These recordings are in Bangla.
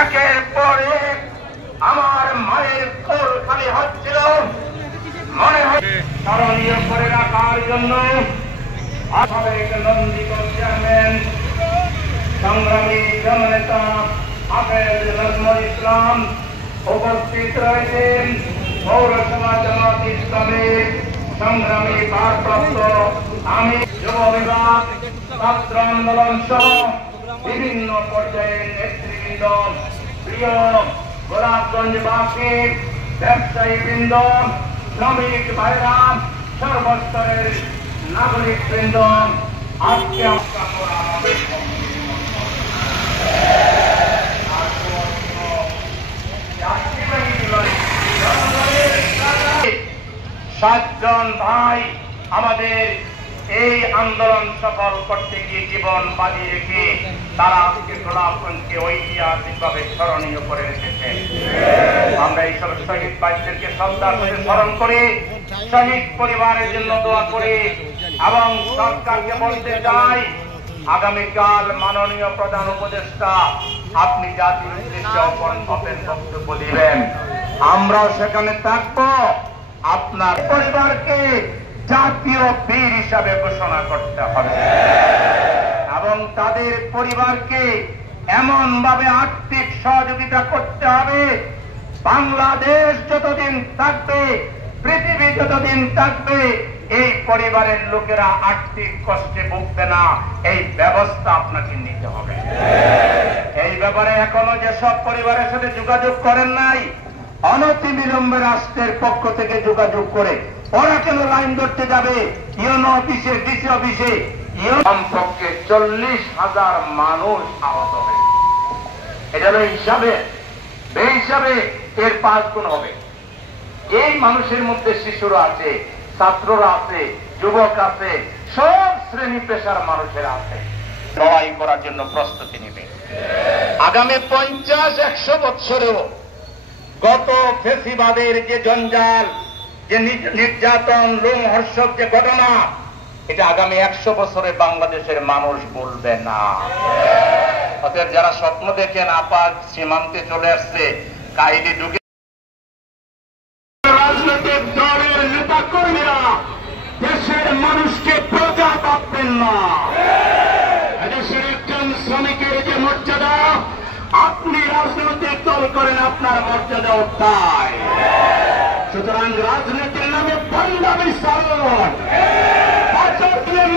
একের পর এক আমার মায়ের কোল খালি হচ্ছিল, মনে হয় স্মরণীয় করে রাখার জন্য সাবেক নন্দিত চেয়ারম্যান সংগ্রামী জননেতা হাফেজ নজরুল ইসলাম উপস্থিত রয়েছেন। পৌরসভা জামাত ইসলামের সংগ্রামী ভারপ্রাপ্ত আমি যুব বিভাগ, ছাত্র আন্দোলন সহ বিভিন্ন পর্যায়ের নেতৃবৃন্দ, প্রিয় গোলাপগঞ্জবাসী, ব্যবসায়ী বৃন্দ, শ্রমিক ভাইরা, সর্বস্তরের নাগরিক বৃন্দ, আজকে সাতজন ভাই আমাদের এই আন্দোলন সফল করতে গিয়ে জীবন বাজি রেখে তারা আজকে গোলাপগঞ্জকে ঐতিহাসিকভাবে স্মরণীয় করে রেখেছেন। আমরা এইসব শহীদ ভাইদেরকে শ্রদ্ধার সাথে স্মরণ করি, শহীদ পরিবারের জন্য দোয়া করি এবং সরকারকে বলতে চাই, আগামীকাল মাননীয় প্রধান উপদেষ্টা আপনি জাতির উদ্দেশ্যে ওপেন বক্তব্য দিবেন, আমরাও সেখানে থাকবো। আপনার পরিবারকে জাতীয় বীর হিসাবে ঘোষণা করতে হবে এবং তাদের পরিবারকে এমন ভাবে আর্থিক সহযোগিতা করতে হবে, বাংলাদেশ যতদিন থাকবে, পৃথিবী যতদিন থাকবে, এই পরিবারের লোকেরা আর্থিক কষ্টে ভুগবে না, এই ব্যবস্থা আপনাকে নিতে হবে। এই ব্যাপারে এখনো যেসব পরিবারের সাথে যোগাযোগ করেন নাই, অনতিবিলম্বে রাষ্ট্রের পক্ষ থেকে যোগাযোগ করে ওরা কেন লাইন ধরতে যাবে ইউনো অফিসে, ডিসি অফিসে। কমপক্ষে 40,000 মানুষ আহত হবে, এটা হলো হিসাবে, বেহিসাবে এর 5 গুণ হবে। এই মানুষের মধ্যে শিশুরা আছে, ছাত্ররা আছে, যুবক আছে, সব শ্রেণী পেশার মানুষেরা আছে, লড়াই করার জন্য প্রস্তুতি নেবে। আগামী 50-100 বছরেও গত ফেসিবাদের যে জঞ্জাল, যে নির্যাতন, লোমহর্ষক যে ঘটনা, এটা আগামী 100 বছরে বাংলাদেশের মানুষ বলবে না। অতএব যারা স্বপ্ন দেখেন আপাত সীমান্তে চলে আসছে, কাহিনী ঢুকে, রাজনৈতিক দলের নেতা কর্মীরা দেশের মানুষকে প্রজা ভাববেন না। দেশের একজন শ্রমিকের যে মর্যাদা, আপনি রাজনৈতিক দল করেন, আপনার মর্যাদাও তাই। সুতরাং রাজনীতির নামে ভণ্ডামি চালন,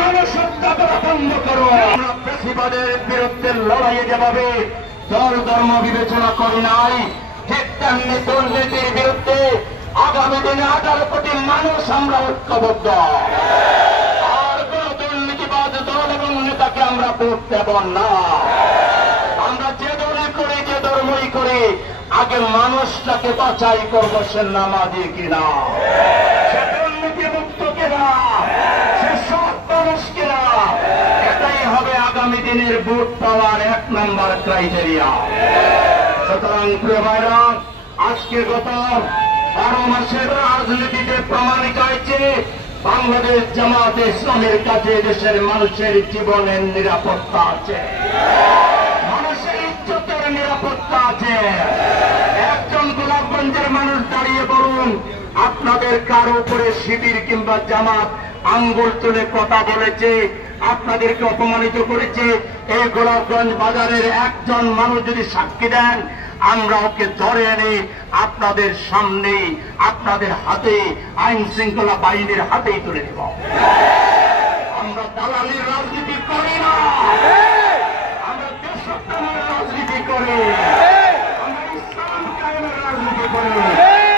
মানুষ হত্যা করা বন্ধ করো। আমরা ফ্যাসিবাদের বিরুদ্ধে লড়াইয়ে যেভাবে দল ধর্ম বিবেচনা করি নাই, ঠিক তেমনি দুর্নীতির বিরুদ্ধে আগামী দিনে 18 কোটি মানুষ আমরা ঐক্যবদ্ধ। আর কোন দুর্নীতিবাদ দল এবং নেতাকে আমরা ভোট দেব না। আমরা যে দলে করি, যে ধর্মই করি, আগে মানুষটাকে বাছাই করবো, সে নামাজি কিনা, সে দুর্নীতি মুক্ত কিনা, সে সৎ মানুষ কিনা। এটাই হবে আগামী দিনের ভোট পাওয়ার 1 নম্বর ক্রাইটেরিয়া। সুতরাং প্রিয় ভাইরা, আজকে গত 12 মাসের রাজনীতিতে প্রমাণিত হয়েছে বাংলাদেশ জামাত ইসলামের কাছে দেশের মানুষের জীবনের নিরাপত্তা আছে, মানুষের ইজ্জতের নিরাপত্তা আছে। একজন গোলাপগঞ্জের মানুষ দাঁড়িয়ে বলুন, আপনাদের কারো উপরে শিবির কিংবা জামাত আঙ্গুল তুলে কথা বলেছে, আপনাদেরকে অপমানিত করেছে, এই গোলাপগঞ্জ বাজারের একজন মানুষ যদি সাক্ষী দেন, আমরা ওকে ধরে এনে আপনাদের সামনে, আপনাদের হাতে, আইন শৃঙ্খলা বাহিনীর হাতেই তুলে দেব। আমরা দালালির রাজনীতি করি না, আমরা দেশপ্রেমের রাজনীতি করি, আমরা ইসলাম কায়েমের রাজনীতি করি,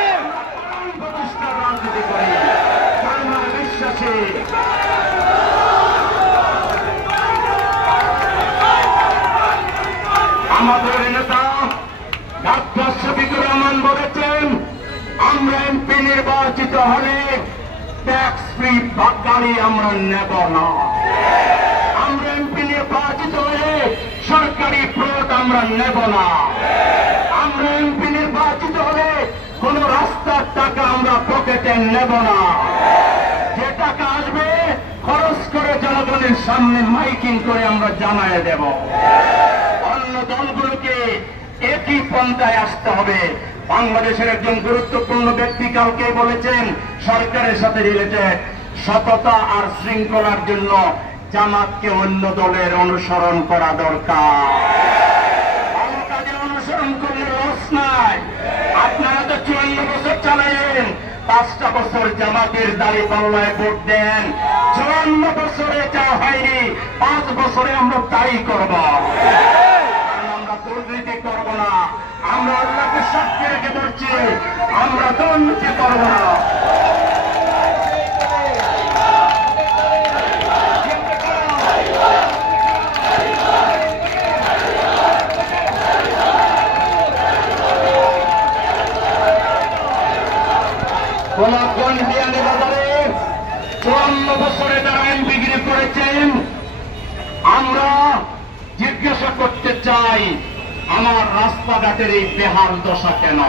আমরা কোরআন প্রতিষ্ঠার রাজনীতি করি। আমার বিশ্বাসে আমাদের নেতা ডাক্তার শফিকুর রহমান বলেছেন, আমরা এমপি নির্বাচিত হলে ট্যাক্স ফ্রি গাড়ি আমরা নেব না। আমরা এমপি নির্বাচিত হলে সরকারি প্লট আমরা নেব না। আমরা এমপি নির্বাচিত হলে কোন রাস্তার টাকা আমরা পকেটে নেব না। যে টাকা আসবে খরচ করে জনগণের সামনে মাইকিং করে আমরা জানায় দেব। অন্য দলগুলোকে একই পন্থায় আসতে হবে। বাংলাদেশের একজন গুরুত্বপূর্ণ ব্যক্তি কালকে বলেছেন, সরকারের সাথে রিলেটেড, সততা আর শৃঙ্খলার জন্য জামাতকে অন্য দলের অনুসরণ করা দরকার। ভালো কাজে অনুসরণ করলে লস নাই। আপনারা তো 54 বছর চালাইলেন, 5টা বছর জামাতের দাঁড়িপাল্লায় ভোট দেন। 54 বছরে যা হয়নি, 5 বছরে আমরা তাই করব। আমরা দুর্নীতি করব না, আমরা আল্লাহকে সাক্ষী রেখে বলছি, আমরা দুর্নীতি করব না। গোলাপগঞ্জ বিয়ানি বাজারে 54 বছরে যারা আইন বিক্রি করেছেন, আমরা জিজ্ঞাসা করতে চাই, আমার রাস্তাঘাটের এই বেহাল দশা কেন?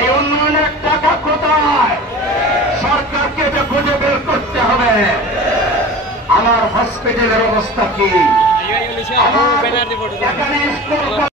এই উন্নয়নের টাকা কোথায়? সরকারকে এটা খুঁজে বের করতে হবে। আমার হসপিটালের অবস্থা কি? আমার এখানে স্কুল